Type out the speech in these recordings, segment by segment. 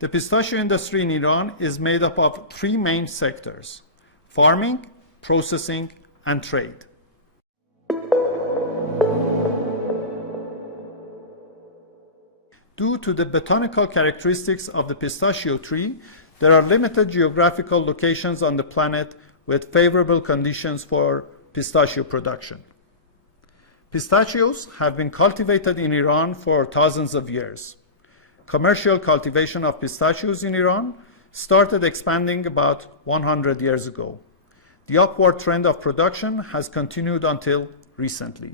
The pistachio industry in Iran is made up of three main sectors: farming, processing, and trade. Due to the botanical characteristics of the pistachio tree, there are limited geographical locations on the planet with favorable conditions for pistachio production. Pistachios have been cultivated in Iran for thousands of years. Commercial cultivation of pistachios in Iran started expanding about 100 years ago. The upward trend of production has continued until recently.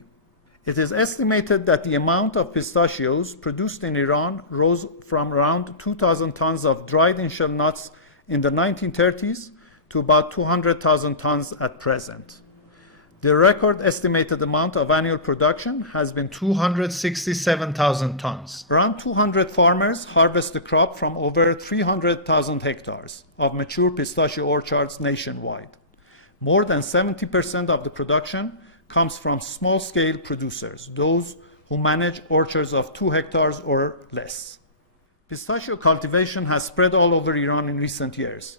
It is estimated that the amount of pistachios produced in Iran rose from around 2,000 tons of dried in-shell nuts in the 1930s to about 200,000 tons at present. The record estimated amount of annual production has been 267,000 tons. Around 200 farmers harvest the crop from over 300,000 hectares of mature pistachio orchards nationwide. More than 70% of the production comes from small-scale producers, those who manage orchards of 2 hectares or less. Pistachio cultivation has spread all over Iran in recent years.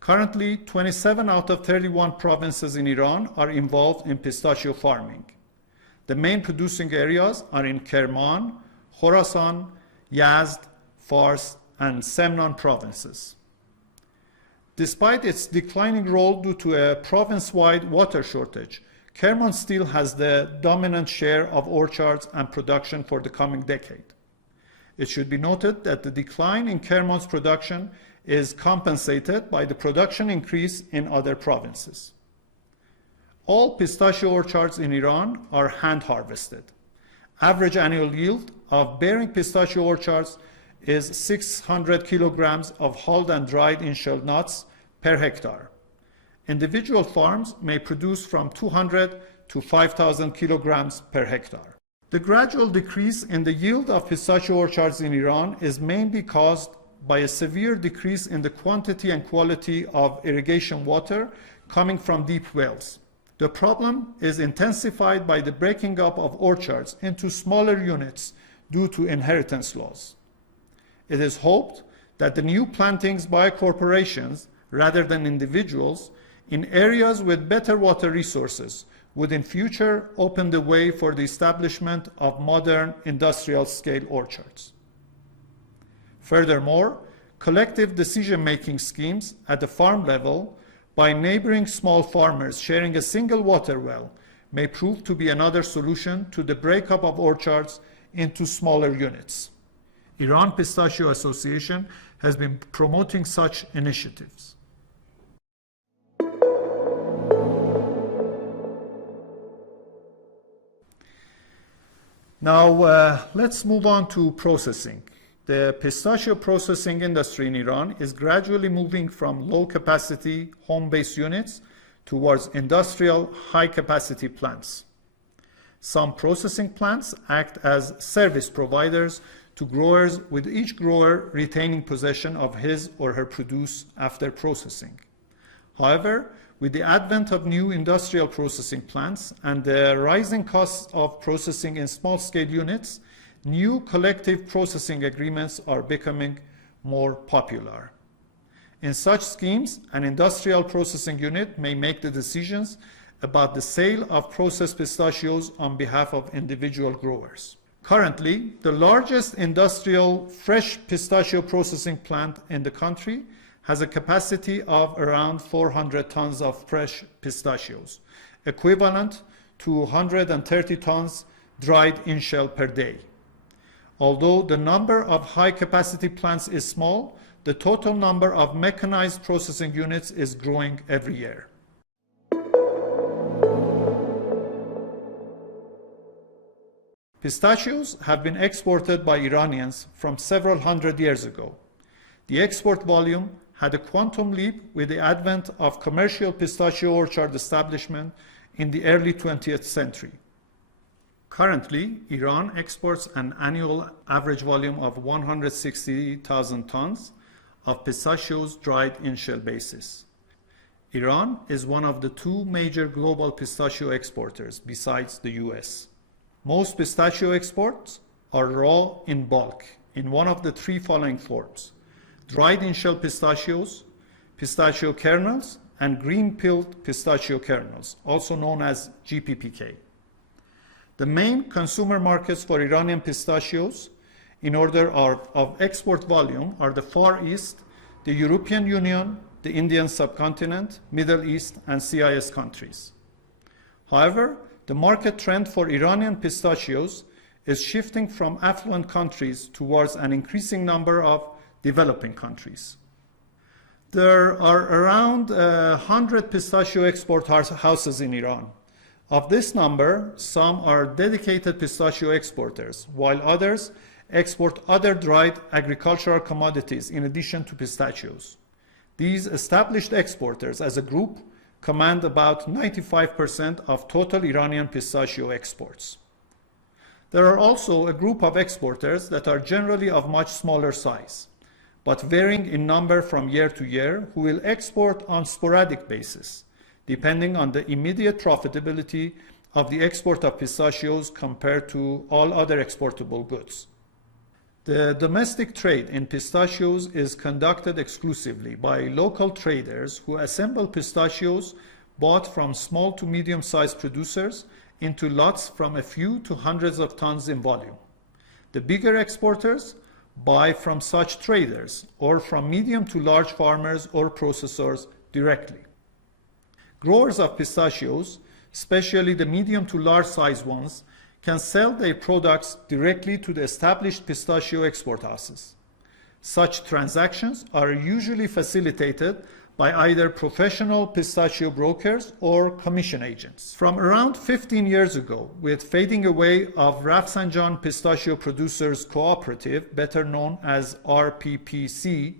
Currently, 27 out of 31 provinces in Iran are involved in pistachio farming. The main producing areas are in Kerman, Khorasan, Yazd, Fars, and Semnan provinces. Despite its declining role due to a province-wide water shortage, Kerman still has the dominant share of orchards and production for the coming decade. It should be noted that the decline in Kerman's production is compensated by the production increase in other provinces. All pistachio orchards in Iran are hand harvested. Average annual yield of bearing pistachio orchards is 600 kilograms of hulled and dried in-shell nuts per hectare. Individual farms may produce from 200 to 5,000 kilograms per hectare. The gradual decrease in the yield of pistachio orchards in Iran is mainly caused by a severe decrease in the quantity and quality of irrigation water coming from deep wells. The problem is intensified by the breaking up of orchards into smaller units due to inheritance laws. It is hoped that the new plantings by corporations rather than individuals in areas with better water resources would in future open the way for the establishment of modern industrial-scale orchards. Furthermore, collective decision-making schemes at the farm level by neighboring small farmers sharing a single water well may prove to be another solution to the breakup of orchards into smaller units. Iran Pistachio Association has been promoting such initiatives. Now, let's move on to processing. The pistachio processing industry in Iran is gradually moving from low-capacity home-based units towards industrial high-capacity plants. Some processing plants act as service providers to growers, with each grower retaining possession of his or her produce after processing. However, with the advent of new industrial processing plants and the rising costs of processing in small-scale units, new collective processing agreements are becoming more popular. In such schemes, an industrial processing unit may make the decisions about the sale of processed pistachios on behalf of individual growers. Currently, the largest industrial fresh pistachio processing plant in the country has a capacity of around 400 tons of fresh pistachios, equivalent to 130 tons dried in-shell per day. Although the number of high-capacity plants is small, the total number of mechanized processing units is growing every year. Pistachios have been exported by Iranians from several hundred years ago. The export volume had a quantum leap with the advent of commercial pistachio orchard establishment in the early 20th century. Currently, Iran exports an annual average volume of 160,000 tons of pistachios dried in-shell basis. Iran is one of the two major global pistachio exporters besides the US. Most pistachio exports are raw in bulk in one of the three following forms: dried in-shell pistachios, pistachio kernels, and green-pilled pistachio kernels, also known as GPPK. The main consumer markets for Iranian pistachios in order of export volume are the Far East, the European Union, the Indian subcontinent, Middle East, and CIS countries. However, the market trend for Iranian pistachios is shifting from affluent countries towards an increasing number of developing countries. There are around 100 pistachio export houses in Iran. Of this number, some are dedicated pistachio exporters, while others export other dried agricultural commodities in addition to pistachios. These established exporters as a group command about 95% of total Iranian pistachio exports. There are also a group of exporters that are generally of much smaller size, but varying in number from year to year, who will export on sporadic basis, depending on the immediate profitability of the export of pistachios compared to all other exportable goods. The domestic trade in pistachios is conducted exclusively by local traders who assemble pistachios bought from small to medium-sized producers into lots from a few to hundreds of tons in volume. The bigger exporters buy from such traders or from medium to large farmers or processors directly. Growers of pistachios, especially the medium to large size ones, can sell their products directly to the established pistachio export houses. Such transactions are usually facilitated by either professional pistachio brokers or commission agents. From around 15 years ago, with fading away of Rafsanjan Pistachio Producers Cooperative, better known as RPPC,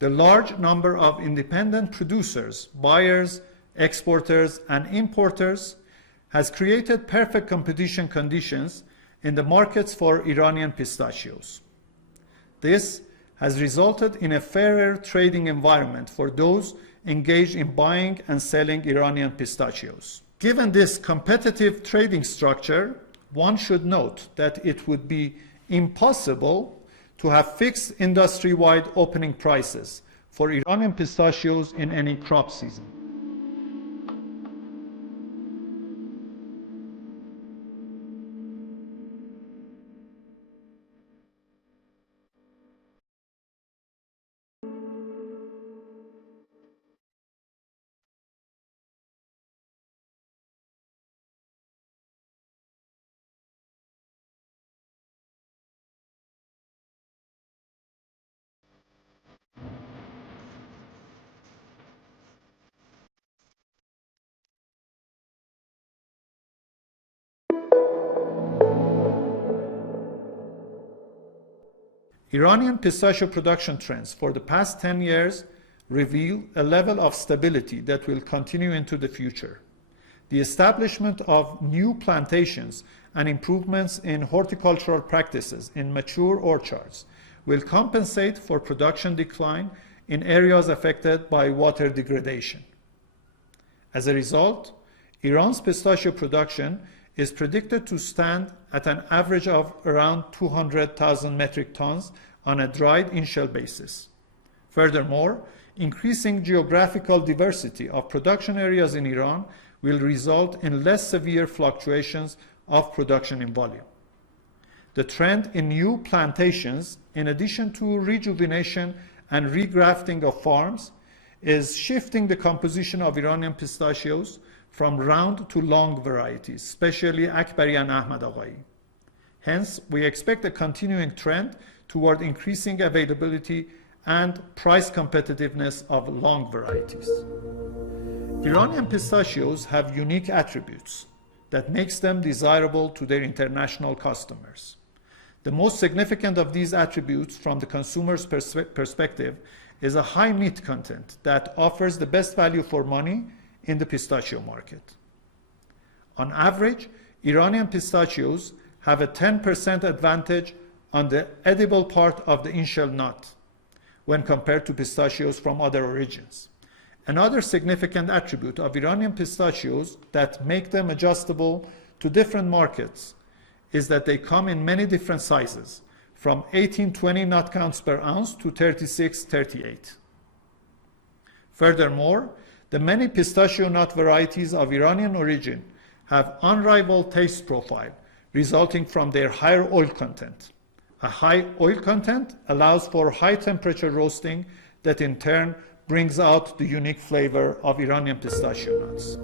the large number of independent producers, buyers, exporters, and importers has created perfect competition conditions in the markets for Iranian pistachios. This has resulted in a fairer trading environment for those engaged in buying and selling Iranian pistachios. Given this competitive trading structure, one should note that it would be impossible to have fixed industry-wide opening prices for Iranian pistachios in any crop season. Iranian pistachio production trends for the past 10 years reveal a level of stability that will continue into the future. The establishment of new plantations and improvements in horticultural practices in mature orchards will compensate for production decline in areas affected by water degradation. As a result, Iran's pistachio production is predicted to stand at an average of around 200,000 metric tons on a dried in-shell basis. Furthermore, increasing geographical diversity of production areas in Iran will result in less severe fluctuations of production in volume. The trend in new plantations, in addition to rejuvenation and regrafting of farms, is shifting the composition of Iranian pistachios from round to long varieties, especially Akbari and Ahmad Aghayi. Hence, we expect a continuing trend toward increasing availability and price competitiveness of long varieties. Iranian pistachios have unique attributes that makes them desirable to their international customers. The most significant of these attributes from the consumer's perspective is a high meat content that offers the best value for money in the pistachio market. On average, Iranian pistachios have a 10% advantage on the edible part of the in-shell nut when compared to pistachios from other origins. Another significant attribute of Iranian pistachios that make them adjustable to different markets is that they come in many different sizes, from 18-20 nut counts per ounce to 36-38. Furthermore, the many pistachio nut varieties of Iranian origin have unrivaled taste profile resulting from their higher oil content. A high oil content allows for high temperature roasting that in turn brings out the unique flavor of Iranian pistachio nuts.